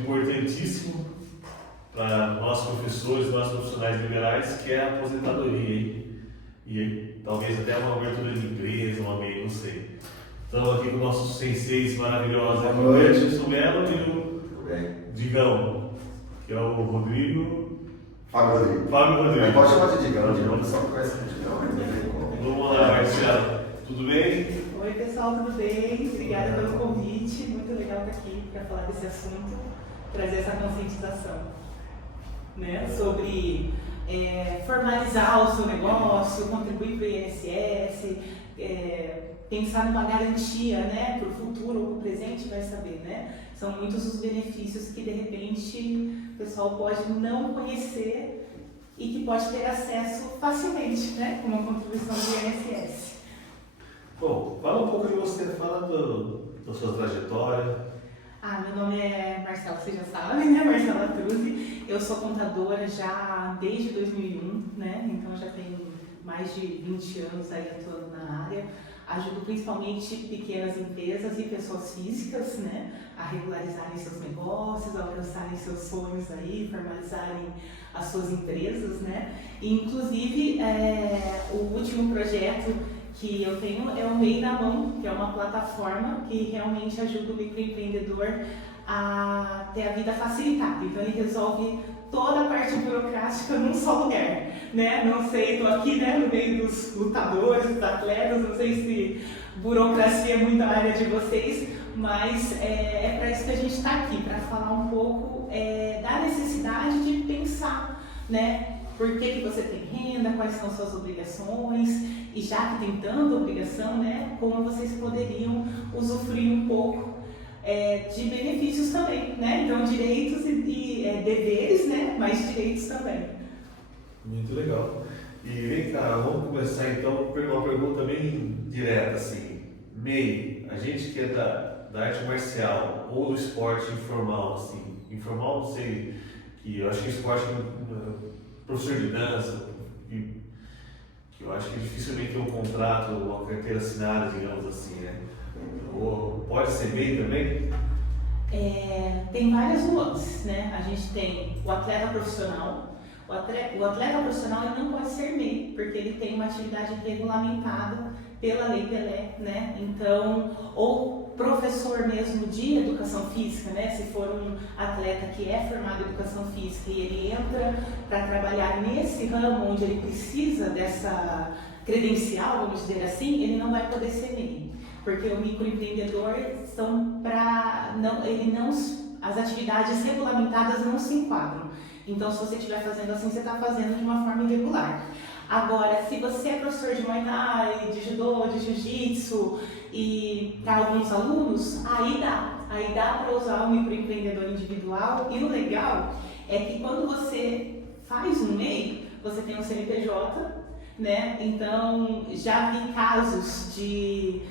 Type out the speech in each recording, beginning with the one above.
importantíssimo para nós professores, nós profissionais liberais, que é a aposentadoria. E talvez até uma abertura de empresa, uma MEI, não sei. Estamos aqui com nossos senseis maravilhosos, aqui, o Edson Melo e o Digão, que é o Rodrigo. Fábio Rodrigo. Pode chamar de Digão, Digão só conhece o Digão. Vamos lá, Marcelo. Tudo bem? Oi pessoal, tudo bem? Obrigada pelo convite, muito legal estar aqui para falar desse assunto, trazer essa conscientização, né? Sobre formalizar o seu negócio, contribuir para o INSS, pensar numa garantia, né, para o futuro ou para o presente, vai saber, né? São muitos os benefícios que de repente o pessoal pode não conhecer e que pode ter acesso facilmente, né, com uma contribuição do INSS. Bom, fala um pouco de você, fala da sua trajetória. Meu nome é Marcela, você já sabe, né? Marcela Truzzi. Eu sou contadora já desde 2001, né? Então já tenho mais de 20 anos aí atuando na área. Ajudo principalmente pequenas empresas e pessoas físicas, né? A regularizarem seus negócios, a alcançarem seus sonhos aí, formalizarem as suas empresas, né? E, inclusive, o último projeto que eu tenho é o MEI na Mão, que é uma plataforma que realmente ajuda o microempreendedor a ter a vida facilitada. Então ele resolve toda a parte burocrática num só lugar, né? Não sei, estou aqui, né, no meio dos lutadores, dos atletas, não sei se burocracia é muito a área de vocês, mas é para isso que a gente está aqui, para falar um pouco da necessidade de pensar, né? Por que você tem renda, quais são suas obrigações, e já que tem tanta obrigação, né, como vocês poderiam usufruir um pouco de benefícios também, né? Então, direitos e deveres, né, mas direitos também. Muito legal. E vem cá, vamos começar então com uma pergunta bem direta, assim. MEI, a gente que é da arte marcial ou do esporte informal, assim, informal não sei, que eu acho que esporte professor de dança, que eu acho que dificilmente tem um contrato, uma carteira assinada, digamos assim, né? Ou pode ser MEI também? Tem várias nuances, né? A gente tem o atleta profissional. O atleta profissional ele não pode ser MEI, porque ele tem uma atividade regulamentada pela Lei Pelé, né? Então, ou professor mesmo de educação física, né? Se for um atleta que é formado em educação física e ele entra para trabalhar nesse ramo onde ele precisa dessa credencial, vamos dizer assim, ele não vai poder ser MEI, porque o microempreendedor são as atividades regulamentadas não se enquadram. Então, se você estiver fazendo assim, você está fazendo de uma forma irregular. Agora, se você é professor de Muay Thai, de Judô, de Jiu-Jitsu e para alguns alunos, aí dá para usar o microempreendedor individual. E o legal é que quando você faz um MEI, você tem um CNPJ, né? Então, já vi casos de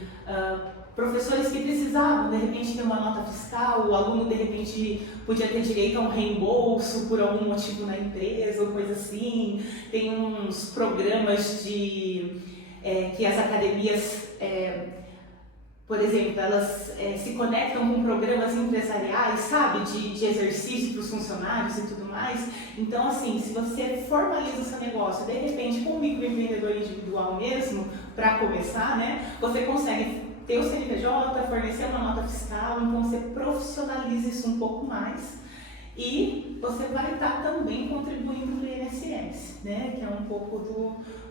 professores que precisavam, de repente, ter uma nota fiscal, o aluno, de repente, podia ter direito a um reembolso por algum motivo na empresa ou coisa assim. Tem uns programas que as academias, por exemplo, elas se conectam com programas empresariais, sabe, de exercício para os funcionários e tudo mais. Então, assim, se você formaliza o seu negócio, de repente, com um microempreendedor individual mesmo, para começar, né, você consegue ter o CNPJ, fornecer uma nota fiscal, então você profissionaliza isso um pouco mais e você vai estar também contribuindo para o INSS, né, que é um pouco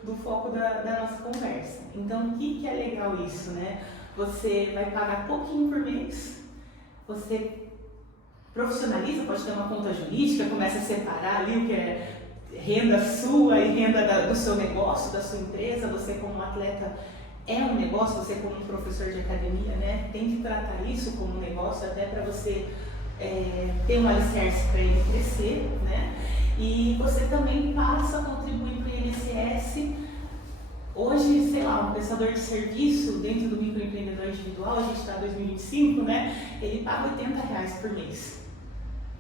do foco da nossa conversa. Então, o que é legal isso, né? Você vai pagar pouquinho por mês, você profissionaliza, pode ter uma conta jurídica, começa a separar ali o que é renda sua e renda do seu negócio, da sua empresa. Você como atleta é um negócio, você como um professor de academia, né, tem que tratar isso como um negócio até para você ter um alicerce para ele crescer, né, e você também passa a contribuir para o INSS. Hoje, sei lá, um prestador de serviço dentro do microempreendedor individual, a gente está em 2025, né, ele paga R$80 por mês.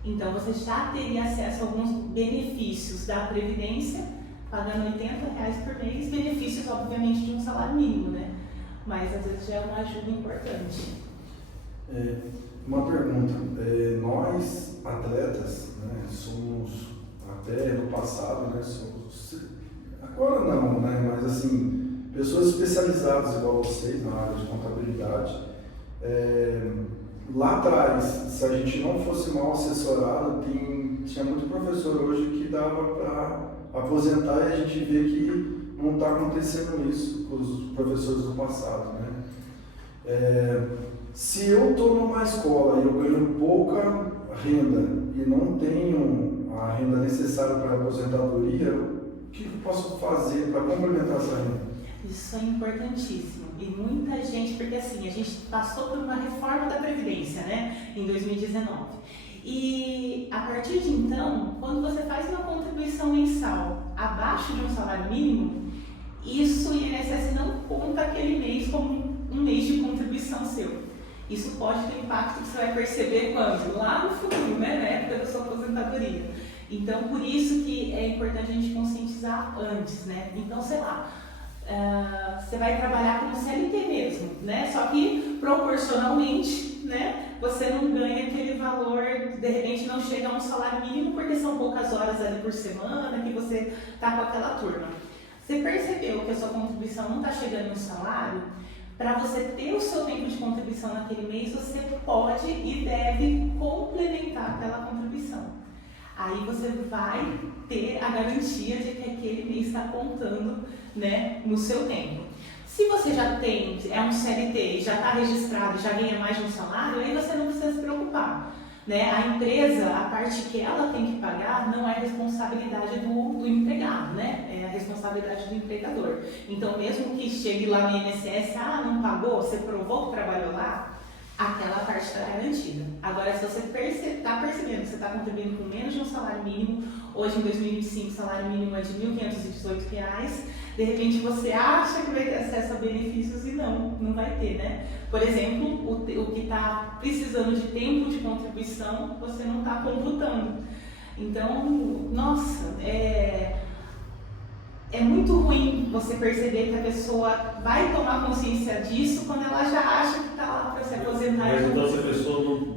Então você já teria acesso a alguns benefícios da Previdência, pagando R$80 por mês, benefícios obviamente de um salário mínimo, né? Mas às vezes já é uma ajuda importante. Uma pergunta, nós passado, né? Agora não, né? Mas assim, pessoas especializadas igual vocês na área de contabilidade. Lá atrás, se a gente não fosse mal assessorado, tinha muito professor hoje que dava para aposentar e a gente vê que não está acontecendo isso com os professores do passado, né? Se eu estou numa escola e eu ganho pouca renda e não tenho a renda necessária para a aposentadoria, o que eu posso fazer para complementar essa renda? Isso é importantíssimo. E muita gente, porque assim, a gente passou por uma reforma da Previdência, né, em 2019. E a partir de então, quando você faz uma contribuição mensal abaixo de um salário mínimo, isso o INSS não conta aquele mês como um mês de contribuição seu. Isso pode ter impacto que você vai perceber quando? Lá no futuro, né, na época da sua aposentadoria. Então, por isso que é importante a gente conscientizar antes, né? Então, sei lá, você vai trabalhar como CLT mesmo, né? Só que proporcionalmente, né? Você não ganha aquele valor, de repente não chega a um salário mínimo porque são poucas horas ali por semana que você está com aquela turma. Você percebeu que a sua contribuição não está chegando no salário? Para você ter o seu tempo de contribuição naquele mês, você pode e deve complementar aquela contribuição. Aí você vai ter a garantia de que aquele mês está contando, né, no seu tempo. Se você já é um CLT e já está registrado, já ganha mais de um salário, aí você não precisa se preocupar. Né? A empresa, a parte que ela tem que pagar não é responsabilidade do empregado, né? É a responsabilidade do empregador. Então, mesmo que chegue lá no INSS, não pagou, você provou que trabalhou lá, aquela parte está garantida. Agora, se você está percebendo que você está contribuindo com menos de um salário mínimo, hoje em 2025 o salário mínimo é de R$ 1.518, de repente você acha que vai ter acesso a benefícios e não vai ter, né? Por exemplo, o que está precisando de tempo de contribuição, você não está computando. Então, nossa, é muito ruim você perceber que a pessoa vai tomar consciência disso quando ela já acha que está lá para se aposentar. Mas então se a pessoa não,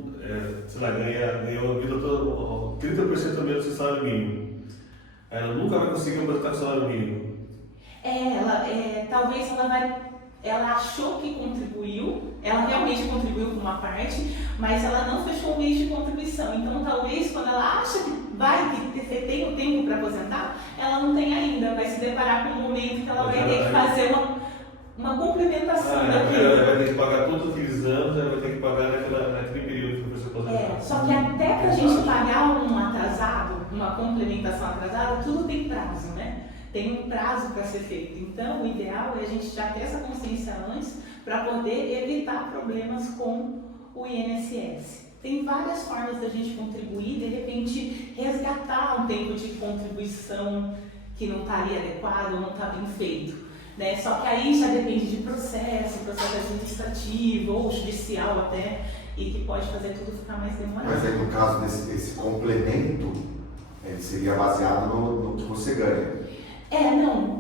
sei lá, ganhou a vida toda 30% a menos do salário mínimo, ela nunca vai conseguir aposentar com o salário mínimo. Talvez ela achou que contribuiu, ela realmente contribuiu com uma parte, mas ela não fechou o mês de contribuição. Então, talvez, quando ela acha que tem o tempo para aposentar, ela não tem ainda, vai se deparar com um momento que ela vai ter que fazer uma complementação daquilo. Ela vai ter que pagar todos aqueles anos, ela vai ter que pagar naquele período que foi se aposentar. Só que até para a gente pagar um atrasado, uma complementação atrasada, tudo tem prazo, né? Tem um prazo para ser feito. Então, o ideal é a gente já ter essa consciência antes para poder evitar problemas com o INSS. Tem várias formas da gente contribuir, de repente resgatar um tempo de contribuição que não está ali adequado ou não está bem feito. Né? Só que aí já depende de processo administrativo ou judicial até, e que pode fazer tudo ficar mais demorado. Mas aí no caso desse complemento, ele seria baseado no que você ganha.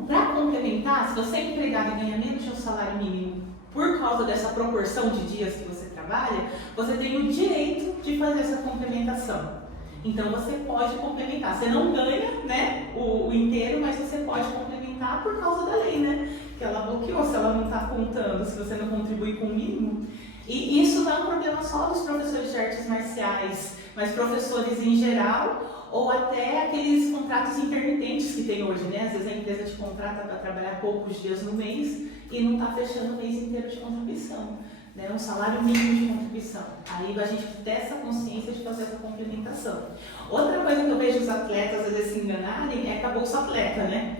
Para complementar, se você é empregado e ganha menos de um salário mínimo por causa dessa proporção de dias que você trabalha, você tem o direito de fazer essa complementação. Então você pode complementar. Você não ganha, né, o inteiro, mas você pode complementar por causa da lei, né? Que ela bloqueou, se ela não está contando, se você não contribui com o mínimo. E isso não é um problema só dos professores de artes marciais, mas professores em geral, ou até aqueles contratos intermitentes que tem hoje, né? Às vezes a empresa te contrata para trabalhar poucos dias no mês e não está fechando o mês inteiro de contribuição, né? Um salário mínimo de contribuição. Aí a gente tem essa consciência de fazer essa complementação. Outra coisa que eu vejo os atletas às vezes se enganarem é com a Bolsa Atleta, né?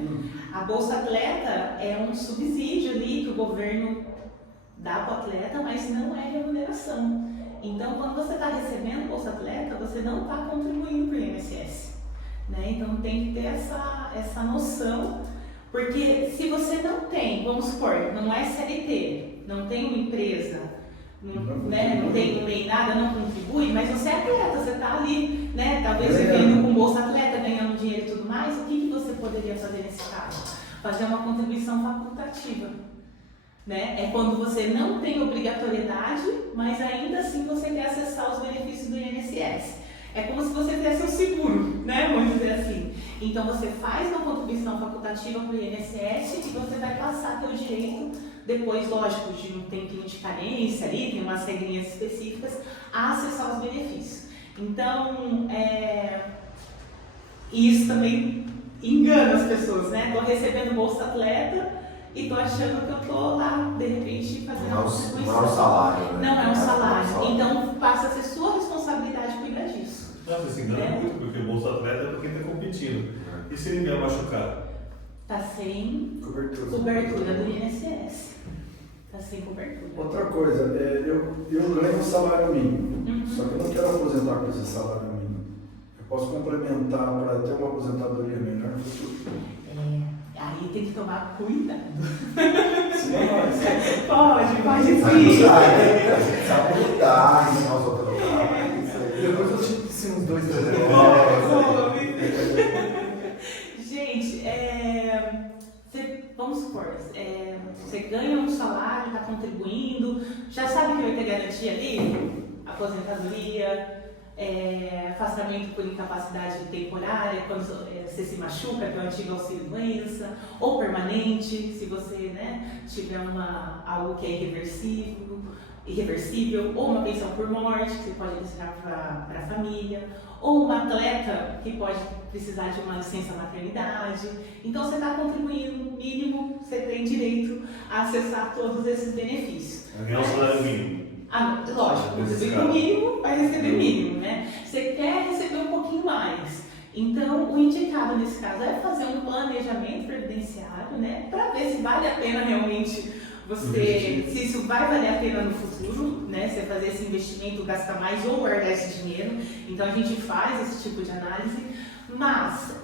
A Bolsa Atleta é um subsídio ali que o governo dá para o atleta, mas não é remuneração. Então, quando você está recebendo Bolsa Atleta, você não está contribuindo para o INSS. Né? Então, tem que ter essa noção, porque se você não tem, vamos supor, não é CLT, não tem uma empresa, não tem nada, não contribui, mas você é atleta, você está ali, né? Talvez vivendo com Bolsa Atleta, ganhando dinheiro e tudo mais, o que você poderia fazer nesse caso? Fazer uma contribuição facultativa. Né? É quando você não tem obrigatoriedade, mas ainda assim você quer acessar os benefícios do INSS. É como se você fizesse um seguro, né? Vamos dizer assim. Então você faz uma contribuição facultativa para o INSS e você vai passar teu direito, depois, lógico, de um tempinho de carência ali, tem umas regrinhas específicas, a acessar os benefícios. Então, isso também engana as pessoas, né? Estou recebendo Bolsa Atleta e estou achando que eu estou lá, de repente, fazendo uma contribuição. Não é um salário, né? Não é um salário. Então, passa a ser sua responsabilidade cuidar disso. Nossa, se engana muito, porque o Bolsa Atleta é para quem está competindo. E se ele vier machucar? Está sem cobertura do INSS. Está sem cobertura. Outra coisa, eu ganho um salário mínimo, só que eu não quero aposentar com esse salário mínimo. Eu posso complementar para ter uma aposentadoria melhor no futuro. Aí tem que tomar cuidado. Sim, Pode sim. A gente sabe lutar, ensinar os outros a lutar. depois eu te ensino uns 2, 3 Gente, vamos supor, você ganha um salário, está contribuindo, já sabe que vai ter garantia ali? Aposentadoria, afastamento por incapacidade temporária, quando você se machuca, que é o antigo auxílio-doença, ou permanente, se você tiver algo que é irreversível, ou uma pensão por morte, que você pode destinar para a família, ou uma atleta que pode precisar de uma licença maternidade. Então você está contribuindo, mínimo, você tem direito a acessar todos esses benefícios. Vai ganhar o salário mínimo. Lógico, contribuir com o mínimo, vai receber o mínimo, né? Você quer receber um pouquinho mais. Então, o indicado nesse caso é fazer um planejamento previdenciário, né? Para ver se vale a pena realmente se isso vai valer a pena no futuro, né? Você fazer esse investimento, gastar mais ou guardar esse dinheiro. Então, a gente faz esse tipo de análise. Mas,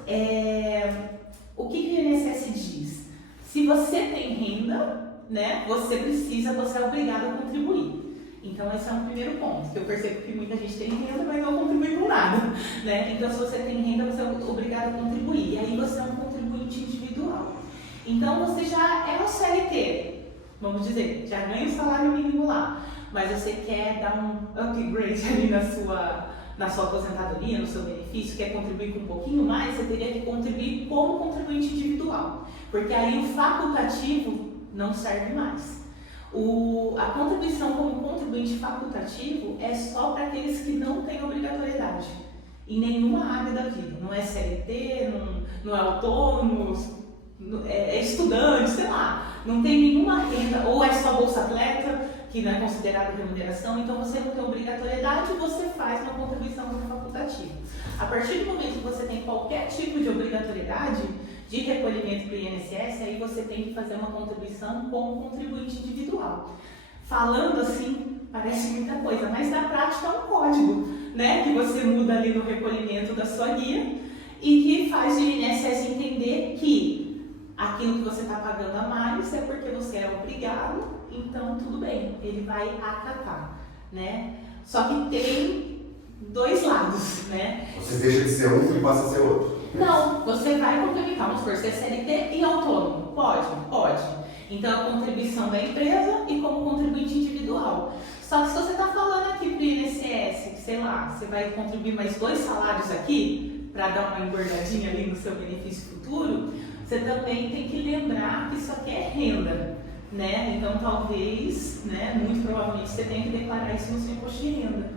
o que o INSS diz? Se você tem renda, né? Você é obrigado a contribuir. Então, esse é um primeiro ponto, que eu percebo que muita gente tem renda, mas não contribui com nada, né? Então, se você tem renda, você é obrigado a contribuir. E aí, você é um contribuinte individual. Então, você já é um CLT, vamos dizer, já ganha o salário mínimo lá, mas você quer dar um upgrade ali na sua aposentadoria, no seu benefício, quer contribuir com um pouquinho mais, você teria que contribuir como contribuinte individual, porque aí o facultativo não serve mais. A contribuição como contribuinte facultativo é só para aqueles que não têm obrigatoriedade em nenhuma área da vida. Não é CLT, não é autônomo, é estudante, sei lá. Não tem nenhuma renda, ou é só Bolsa Atleta, que não é considerado remuneração, então você não tem obrigatoriedade e você faz uma contribuição como facultativa. A partir do momento que você tem qualquer tipo de obrigatoriedade de recolhimento para o INSS, aí você tem que fazer uma contribuição como contribuinte individual. Falando assim, parece muita coisa, mas na prática é um código, né? Que você muda ali no recolhimento da sua guia e que faz o INSS entender que aquilo que você está pagando a mais é porque você é obrigado, então tudo bem, ele vai acatar, né? Só que tem dois lados, né? Você deixa de ser um e passa a ser outro. Não, você vai complementar, vamos supor, você é CLT e autônomo. Pode. Então, a contribuição da empresa e como contribuinte individual. Só que se você está falando aqui para o INSS, que sei lá, você vai contribuir mais 2 salários aqui, para dar uma engordadinha ali no seu benefício futuro, você também tem que lembrar que isso aqui é renda, né? Então, talvez, né, muito provavelmente, você tenha que declarar isso no seu imposto de renda,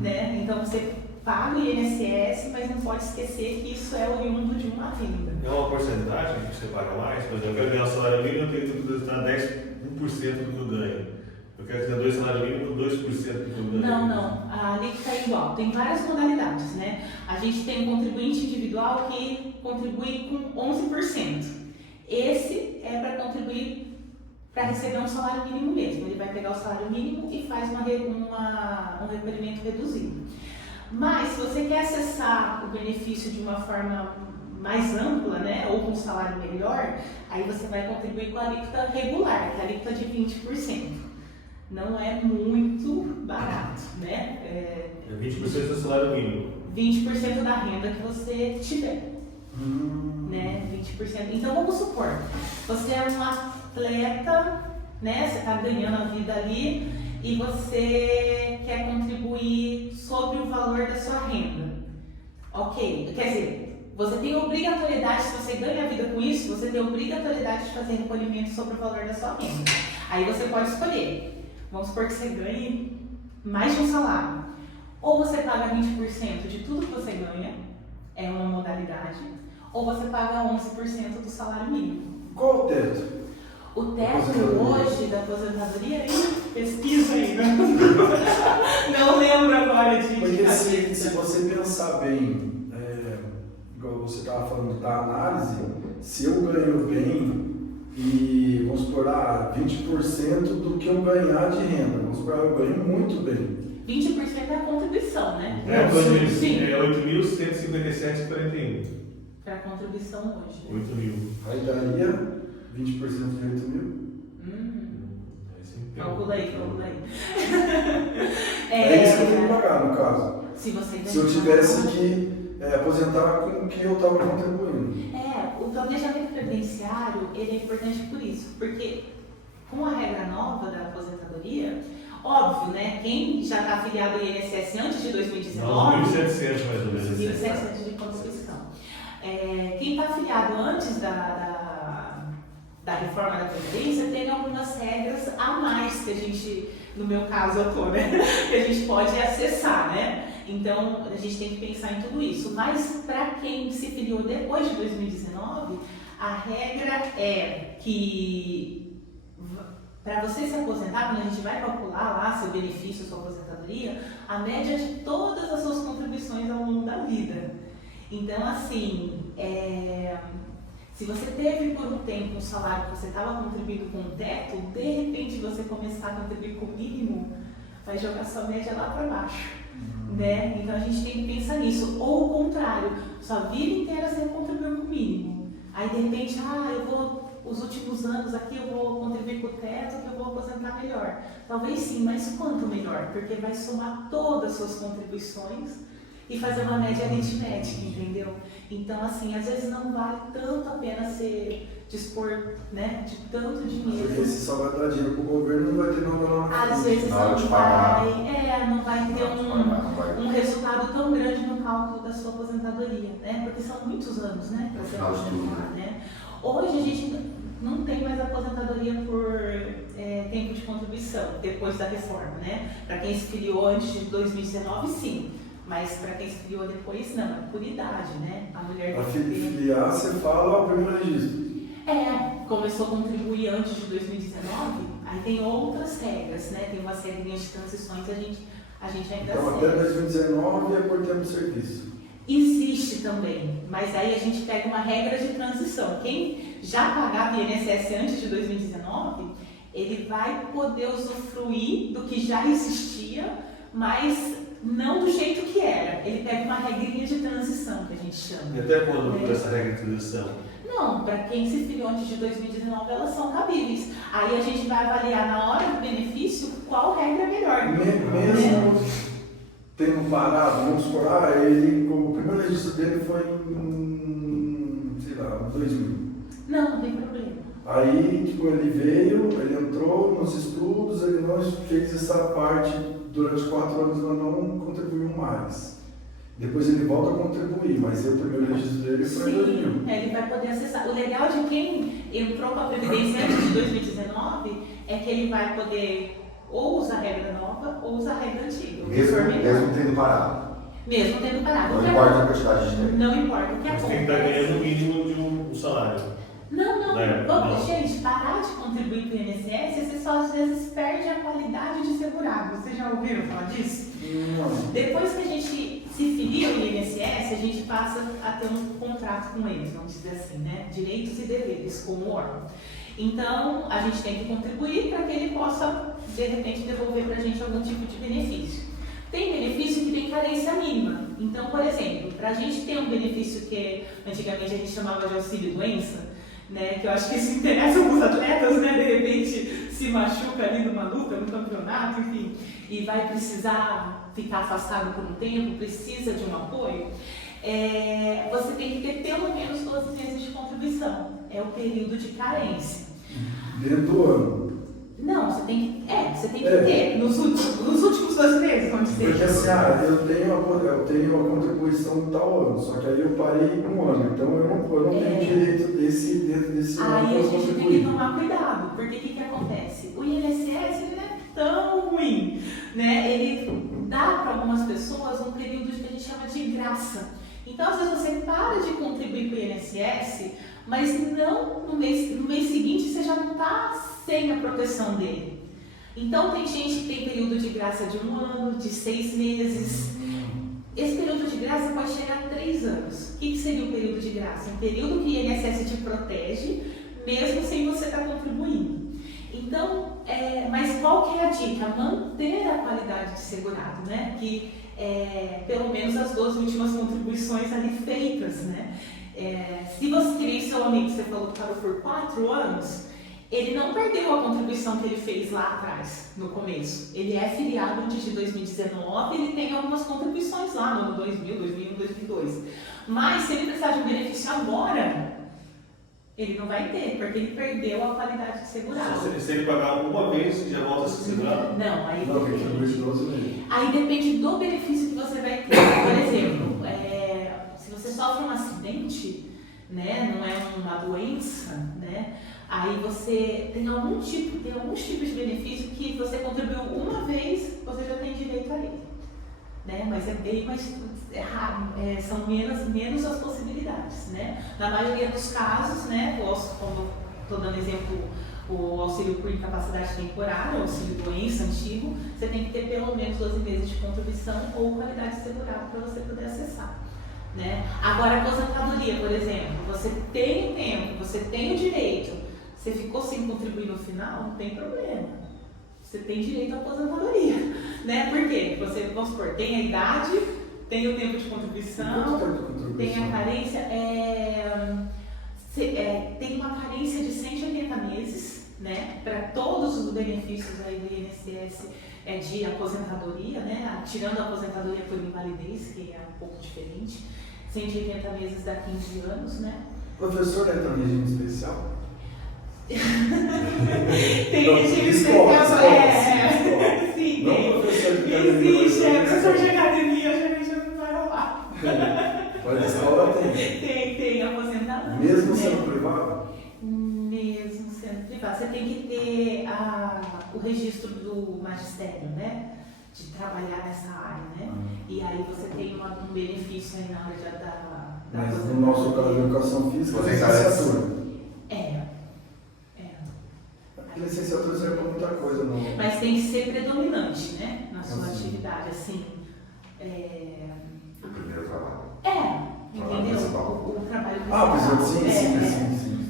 né? Então, você paga o INSS, mas não pode esquecer que isso é oriundo de uma renda. É uma porcentagem que você paga mais? Por exemplo, eu quero ganhar o salário mínimo, eu tenho que depositar 1% do que eu ganho. Eu quero ter 2 salários mínimos, 2% do que eu ganho. Não. A alíquota é igual. Tem várias modalidades, né? A gente tem um contribuinte individual que contribui com 11%. Esse é para contribuir para receber um salário mínimo mesmo. Ele vai pegar o salário mínimo e faz um recolhimento reduzido. Mas, se você quer acessar o benefício de uma forma mais ampla, né, ou com um salário melhor, aí você vai contribuir com a alíquota regular, que é a alíquota de 20%. Não é muito barato, né? É 20% do salário mínimo. 20% da renda que você tiver. Né? 20%. Então, vamos supor, você é um atleta, né? Você está ganhando a vida ali e você quer contribuir sobre o valor da sua renda. Ok, quer dizer, você tem obrigatoriedade, se você ganha a vida com isso, você tem obrigatoriedade de fazer recolhimento sobre o valor da sua renda. Aí você pode escolher. Vamos supor que você ganhe mais de um salário. Ou você paga 20% de tudo que você ganha, é uma modalidade, ou você paga 11% do salário mínimo. Qual o teto? O teto hoje da aposentadoria, pesquisa ainda. Não lembro agora de Porque se você pensar bem, igual você estava falando da análise, se eu ganho bem e vamos supor 20% do que eu ganhar de renda, vamos supor, eu ganho muito bem. 20% é a contribuição, né? Sim. É 8.157,41. Para a contribuição hoje. 8.000. Aí daria 20% de 8.000. Calcula aí. É isso que eu tenho que pagar, no caso. Se eu tivesse que aposentar com o que eu estava contribuindo. O planejamento previdenciário, ele é importante por isso, porque com a regra nova da aposentadoria, óbvio, né? Quem já está afiliado ao INSS antes de 2019... 1.700 mais ou menos. 1.700 de contribuição. Quem está afiliado antes da reforma da Previdência tem algumas regras a mais que a gente, no meu caso eu tô, né? Que a gente pode acessar, né? Então, a gente tem que pensar em tudo isso. Mas, para quem se filiou depois de 2019, a regra é que, para você se aposentar, quando a gente vai calcular lá seu benefício, sua aposentadoria, a média de todas as suas contribuições ao longo da vida. Então, assim, se você teve por um tempo um salário que você estava contribuindo com um teto, de repente você começar a contribuir com o mínimo, vai jogar sua média lá para baixo. Né? Então a gente tem que pensar nisso. Ou o contrário, sua vida inteira você contribuiu com o mínimo. Aí de repente, os últimos anos aqui eu vou contribuir com o teto que eu vou aposentar melhor. Talvez sim, mas quanto melhor? Porque vai somar todas as suas contribuições e fazer uma média aritmética, entendeu? Então, assim, às vezes não vale tanto a pena dispor, né, de tanto dinheiro. Porque se só vai dar dinheiro para o governo, não vai ter nada lá na Às vezes na hora não de pagar. não vai ter um resultado tão grande no cálculo da sua aposentadoria, né? Porque são muitos anos, né, para se aposentar, né? Hoje a gente não tem mais aposentadoria por tempo de contribuição, depois da reforma, né? Para quem se filiou antes de 2019, sim. Mas para quem se filiou depois, não, é por idade, né? A mulher Para filiar, você fala o primeiro registro. Começou a contribuir antes de 2019, aí tem outras regras, né? Tem umas regrinhas de transições, a gente ainda Então, até 2019 é por tempo de serviço. Existe também, mas aí a gente pega uma regra de transição. Quem já pagava INSS antes de 2019, ele vai poder usufruir do que já existia, mas não do jeito que era. Ele pega uma regrinha de transição, que a gente chama. E até quando por essa regra de transição? Não, para quem se filiou antes de 2019, elas são cabíveis. Aí a gente vai avaliar na hora do benefício qual regra é melhor. Mesmo tendo parado, vamos supor, o primeiro registro dele foi em, 2000. Não tem problema. Aí, ele veio, ele entrou nos estudos, ele não fez essa parte durante 4 anos, mas não contribuiu mais. Depois ele volta a contribuir, mas o primeiro registro dele foi em 2000. Ele vai poder acessar. O legal de quem entrou com a Previdência antes de 2019 é que ele vai poder ou usar a regra nova ou usar a regra antiga. Mesmo tendo parado. Mesmo tendo parado. Não importa a quantidade de tempo. Não importa o que Mas acontece. tem que estar ganhando o mínimo de um salário. Não. Gente, parar de contribuir para o INSS, você só às vezes perde a qualidade de segurado. Vocês já ouviram falar disso? Não. Depois que a gente se filia ao INSS, a gente passa a ter um contrato com eles, vamos dizer assim, né? Direitos e deveres com o órgão. Então, a gente tem que contribuir para que ele possa, de repente, devolver para a gente algum tipo de benefício. Tem benefício que tem carência mínima. Então, por exemplo, para a gente ter um benefício que antigamente a gente chamava de auxílio-doença, né, que eu acho que isso interessa alguns atletas, né, de repente se machuca ali numa luta, no campeonato, enfim, e vai precisar ficar afastado por um tempo, precisa de um apoio, você tem que ter pelo menos 12 meses de contribuição. É o período de carência. Dentro do ano. Não, você tem que ter nos últimos 12 meses, vamos dizer. Porque assim, eu tenho a contribuição tal ano, só que aí eu parei um ano, então eu não tenho direito desse ano. Aí a para gente tem contribuir. que tomar cuidado, porque o que acontece? O INSS ele não é tão ruim, né? Ele dá para algumas pessoas um período que a gente chama de graça. Então, às vezes você para de contribuir para o INSS, mas não no mês seguinte você já não está sem a proteção dele. Então, tem gente que tem período de graça de 1 ano, de 6 meses. Esse período de graça pode chegar a 3 anos. O que seria o período de graça? Um período que o INSS te protege, mesmo sem você estar contribuindo. Então, mas qual que é a dica? Manter a qualidade de segurado, né? Que pelo menos as 12 últimas contribuições ali feitas, né? Se você queria seu amigo, você falou que parou por 4 anos, ele não perdeu a contribuição que ele fez lá atrás, no começo. Ele é filiado desde 2019, ele tem algumas contribuições lá no ano 2000, 2001, 2002. Mas se ele precisar de um benefício agora, ele não vai ter, porque ele perdeu a qualidade de segurado. Se ele pagar uma vez, já volta a ser segurado? Não, aí Não, depende. porque é 12 meses. Aí depende do benefício que você vai ter. Por exemplo, se você sofre um acidente, né, não é uma doença, né, aí você tem alguns tipos de benefício que você contribuiu uma vez, você já tem direito a ele. Né? Mas é bem mais raro, são menos as possibilidades. Né? Na maioria dos casos, né, como estou dando exemplo, o auxílio por incapacidade temporária, o auxílio doença antigo, você tem que ter pelo menos 12 meses de contribuição ou qualidade segurada para você poder acessar. Né? Agora, a aposentadoria, por exemplo, você tem o tempo, você tem o direito, você ficou sem contribuir no final, não tem problema. Você tem direito à aposentadoria. Né? Por quê? Você, vamos supor, tem a idade, tem o tempo de contribuição, tem a carência, tem uma carência de 180 meses, né? Para todos os benefícios aí do INSS de aposentadoria, né? Tirando a aposentadoria por invalidez, que é um pouco diferente. 180 meses dá 15 anos, né? Professor entra no regime especial? Tem regime especial, sim, não tem. professor de academia. Existe, professor de academia, geralmente não vai rolar. Mas a escola tem. Tem aposentadoria. Mesmo sendo privado? Mesmo sendo privado. Você tem que ter o registro do magistério, né? De trabalhar nessa área, né? E aí você tem um benefício aí na hora da Mas no nosso caso de educação física, Você licenciatura. A licenciatura serve para muita coisa, não. Mas tem que ser predominante, né? Na sua atividade, assim. O primeiro trabalho. Entendeu? O trabalho Sim.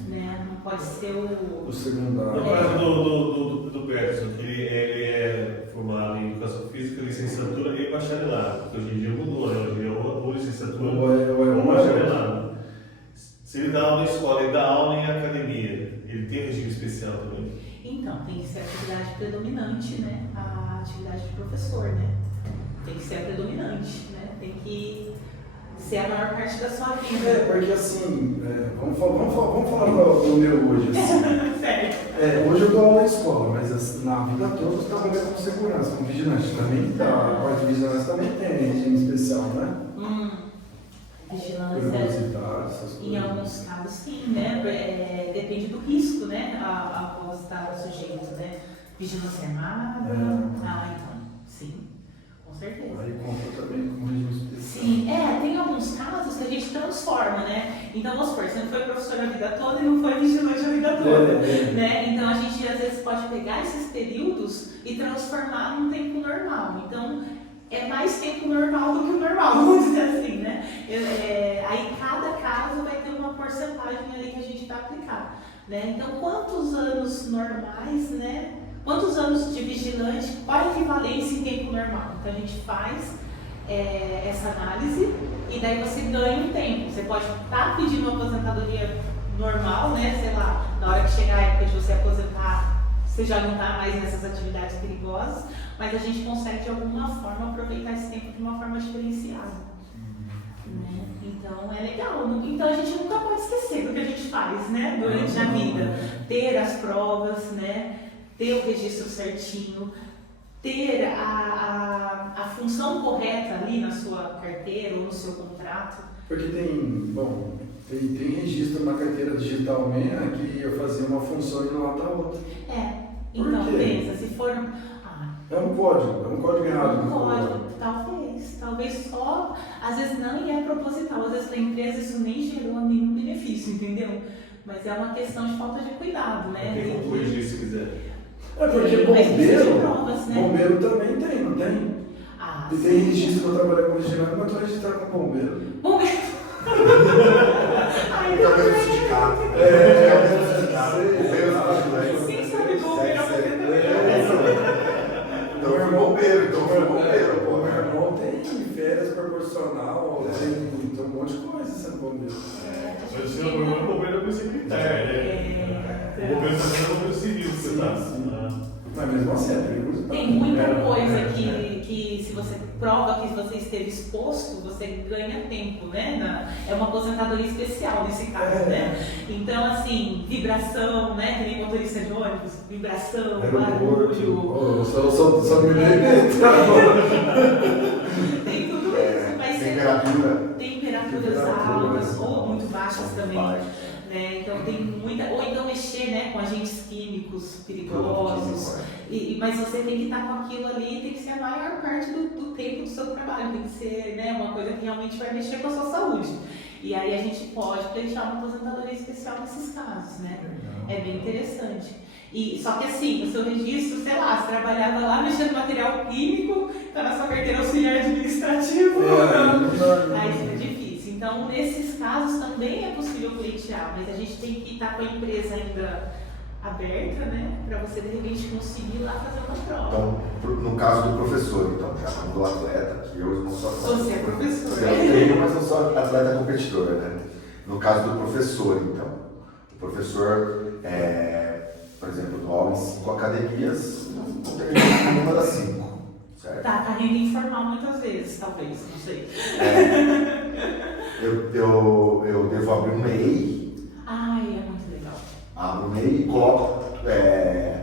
Né? Não pode ser o O secundário. No caso do Peterson, ele é formado em educação física, licenciatura e bacharelado, porque hoje em dia mudou, né? Hoje em dia ou licenciatura ou bacharelado. Se ele dá aula na escola e dá aula em academia, ele tem regime especial também? Então, tem que ser a atividade predominante, né? A atividade de professor, né? Tem que ser a predominante, né? Tem que ser a maior parte da sua vida. Porque assim, vamos falar do meu hoje. Assim. Sério. Hoje eu dou aula na escola, mas assim, na vida toda eu trabalhei com segurança, como vigilante. Também a parte de vigilância também tem regime especial, né? Vigilância, essas em alguns casos sim, né? Depende do risco, né? Após estar sujeito, né? Vigilância armada, então, sim, com certeza. Aí conta também como regime especial. Sim, tem alguns casos que a gente transforma, né? Então, vamos supor, você não foi professor a vida toda e não foi vigilante a vida toda, né? Então, a gente às vezes pode pegar esses períodos e transformar num tempo normal. Então, é mais tempo normal do que o normal, vamos dizer assim, né? Aí cada caso vai ter uma porcentagem ali que a gente vai aplicar, né? Então, quantos anos normais, né? Quantos anos de vigilante, qual a equivalência em tempo normal? Então, a gente faz essa análise e daí você ganha um tempo. Você pode estar pedindo uma aposentadoria normal, né? Sei lá, na hora que chegar a época de você aposentar, você já não está mais nessas atividades perigosas, mas a gente consegue de alguma forma aproveitar esse tempo de uma forma diferenciada. Né? Então é legal. Então a gente nunca pode esquecer do que a gente faz, né? Durante a vida. Ter as provas, né? ter o registro certinho, ter a função correta ali na sua carteira ou no seu contrato. Porque tem registro na carteira digital minha que eu fazia uma função e não tá outra. Então Por quê? pensa, se for... É um código errado. Não pode, talvez só, às vezes não é proposital, às vezes para a empresa isso nem gerou nenhum benefício, entendeu? Mas é uma questão de falta de cuidado, né? Tem como corrigir se quiser. É porque Mas precisa de bombeiro, provas, né? bombeiro também tem, não tem? E tem registro para trabalhar como vigilante, mas tu registrar com bombeiro. Bombeiro! Ai, Então, meu meu Deus. sindicato. Quem sabe bombeiro Então eu fui bombeiro, O pô. meu irmão tem férias proporcional, tem um monte de coisa sendo bombeiro. Mas se não for bombeiro, eu pensei militar, né? O bombeiro também é bombeiro civil, você tá? Mas mesmo assim é perigoso. Tem muita coisa que se você prova que você esteve exposto, você ganha tempo, né? É uma aposentadoria especial nesse caso, né? Então, assim, vibração, né? Que nem motorista de ônibus, vibração, barulho. Só me Tem tudo isso, mas temperaturas altas ou muito baixas também. Né? Então tem muita. Ou então mexer, né, com agentes químicos perigosos. Mas você tem que estar com aquilo ali, tem que ser a maior parte do tempo do seu trabalho, tem que ser, né, uma coisa que realmente vai mexer com a sua saúde. E aí a gente pode pleitear uma aposentadoria especial nesses casos, né? É bem interessante. Só que assim, o seu registro, sei lá, você trabalhava lá mexendo com material químico, tá na sua carteira auxiliar administrativo, aí fica difícil. Então, nesses casos também é possível pleitear, mas a gente tem que estar com a empresa ainda aberta, né? Para você de repente conseguir lá fazer uma prova. Então, no caso do professor, então, já como do atleta, que eu não sou atleta. Você é professor. Eu tenho, mas não sou atleta competidora, né? No caso do professor, então. O professor, por exemplo, do aula em 5 academias, não tem nenhuma das 5. Certo? Tá renda informal muitas vezes, talvez, não sei. Eu devo abrir um MEI. Ai, é muito legal. Abro o MEI e coloco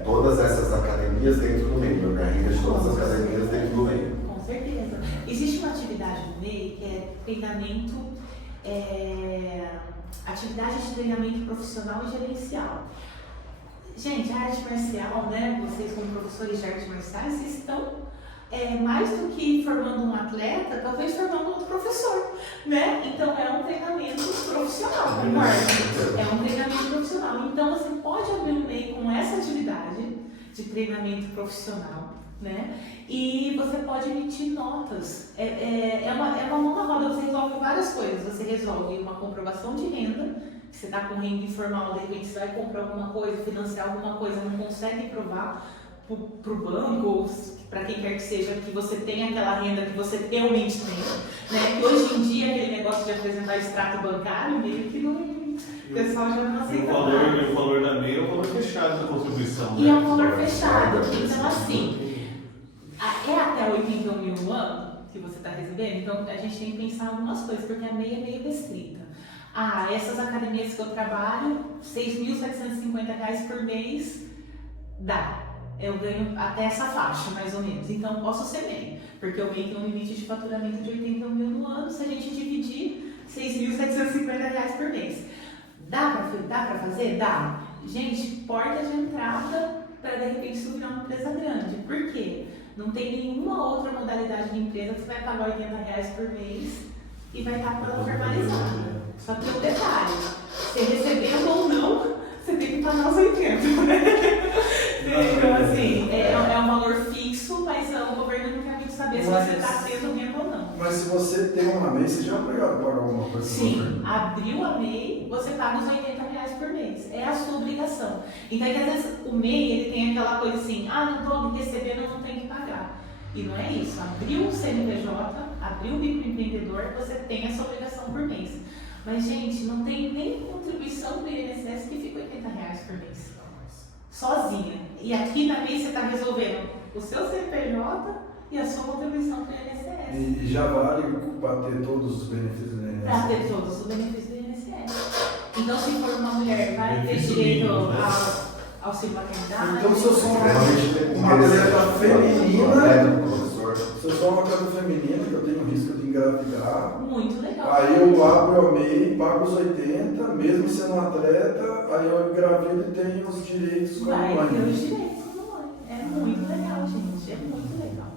todas essas academias dentro do MEI. Minha renda de todas as academias dentro do MEI. Com certeza. Existe uma atividade no MEI que é treinamento, atividade de treinamento profissional e gerencial. Gente, a arte marcial, né? Vocês como professores de artes marciais, vocês estão mais do que formando um atleta, talvez formando outro professor, né? Então é um treinamento profissional, concorda? É um treinamento profissional. Então você pode abrir um MEI com essa atividade de treinamento profissional, né? E você pode emitir notas. É uma mão na roda, você resolve várias coisas. Você resolve uma comprovação de renda, que você está com renda informal, de repente você vai comprar alguma coisa, financiar alguma coisa, não consegue provar para o banco ou para quem quer que seja que você tem aquela renda que você realmente tem, né? Que hoje em dia aquele negócio de apresentar extrato bancário meio que não, o pessoal já não aceita mais. O valor da MEI é o valor fechado da contribuição, E né? é um valor fechado. Então assim, é até 81 mil no ano que você está recebendo, então a gente tem que pensar algumas coisas, porque a MEI é meio restrita. Essas academias que eu trabalho, R$6.750 por mês, dá. Eu ganho até essa faixa, mais ou menos. Então, posso ser MEI, porque o MEI tem um limite de faturamento de 81 mil no ano. Se a gente dividir, R$6.750 por mês. Dá para fazer? Dá. Gente, porta de entrada para, de repente, subir uma empresa grande. Por quê? Não tem nenhuma outra modalidade de empresa que você vai pagar R$80 por mês e vai estar com ela formalizada. Só que tem um detalhe, você recebendo ou não, você tem que pagar os 80, né? Então, assim, é um valor fixo, mas o governo não quer muito saber se você está tendo renda ou não. Mas se você tem uma MEI, você já é obrigado a pagar alguma coisa? Sim, abriu a MEI, você paga os R$80 por mês. É a sua obrigação. Então, às vezes, o MEI, ele tem aquela coisa assim, não estou recebendo, eu não tenho que pagar. E não é isso. Abriu o CNPJ, abriu o microempreendedor, você tem essa obrigação por mês. Mas, gente, não tem nem contribuição do INSS que fica R$80 por mês. Sozinha. E aqui na MEI você está resolvendo o seu CNPJ e a sua contribuição para o INSS. E já vale para ter todos os benefícios do INSS? Para ter todos os benefícios do INSS. Então, se for uma mulher, vai ter Benefício direito mínimo, né? auxílio maternidade. Então, se eu sou Extremamente uma atleta feminina, professor. se eu sou uma atleta feminina, que eu tenho risco de engravidar, Muito legal. aí eu abro ao meio, pago os 80, mesmo sendo atleta, aí eu engravido e tenho os direitos como Vai ter mãe. os direitos como mãe. É muito legal, gente. É muito legal.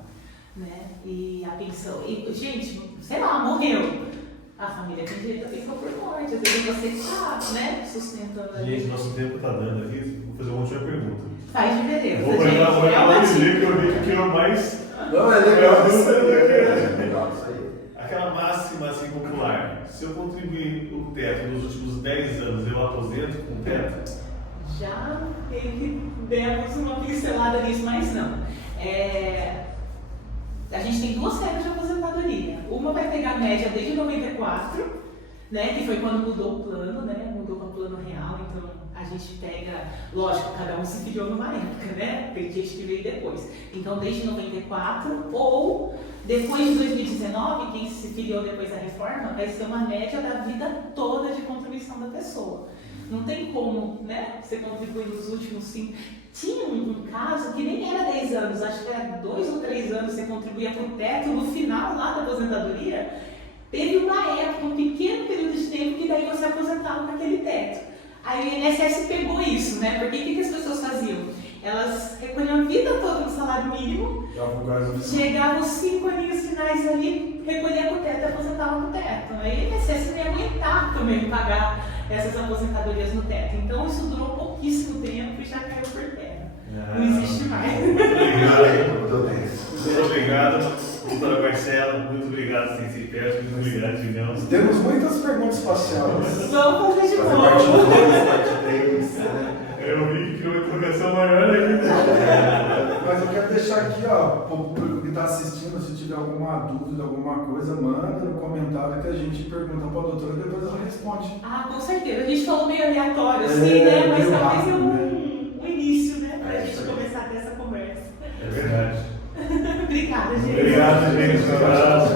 Né? E a pensão. E, gente, sei lá, morreu. A família tem direito a pensão por morte. Às vezes você está, né, sustentando ali. Gente, nosso tempo tá dando aqui. Vou fazer uma última pergunta. Faz diferença, Vou gente. pegar É uma o dia dica. que eu vi que é o mais. Não, é legal isso aí. Legal, isso aí. Aquela máxima assim popular. Se eu contribuir o teto nos últimos 10 anos, eu aposento com o teto? Já demos uma pincelada nisso, mas não. A gente tem duas regras de aposentadoria. Uma vai pegar a média desde 94, né, que foi quando mudou o plano, né, mudou para o plano real, então a gente pega, lógico, cada um se filiou numa época, né, tem gente que veio depois. Então, desde 94, ou depois de 2019, quem se filiou depois da reforma, vai ser uma média da vida toda de contribuição da pessoa. Não tem como, né, você contribuir nos últimos 5. Tinha um caso que nem era 10 anos, acho que era 2 ou 3 anos você contribuía para o teto, no final lá da aposentadoria, teve uma época, um pequeno período de tempo que daí você aposentava com aquele teto. Aí o INSS pegou isso, né? Porque o que as pessoas faziam? Elas recolhiam a vida toda no salário mínimo, chegavam os 5 aninhos finais ali, recolhia o teto e aposentava com o teto. Aí o INSS não ia aguentar também pagar essas aposentadorias no teto. Então isso durou pouquíssimo tempo e já caiu por terra. Não existe mais. Muito obrigado, doutora Marcela. Muito obrigado, Ciência e Perto. Muito obrigado, Julião. Temos muitas perguntas faciais. Vamos fazer de Fazer parte novo. 2, parte 3, né? Eu vi que uma interrogação maior ainda. Mas eu quero deixar aqui, ó, para o público que está assistindo, se tiver alguma dúvida, alguma coisa, manda no comentário que a gente pergunta para a doutora e depois ela responde. Ah, com certeza. A gente falou meio aleatório, assim, né? Mas meio talvez rápido, um início, né? Pra É gente isso aí. começar a ter essa conversa. É verdade. Obrigada, gente. Obrigado, gente. Um abraço.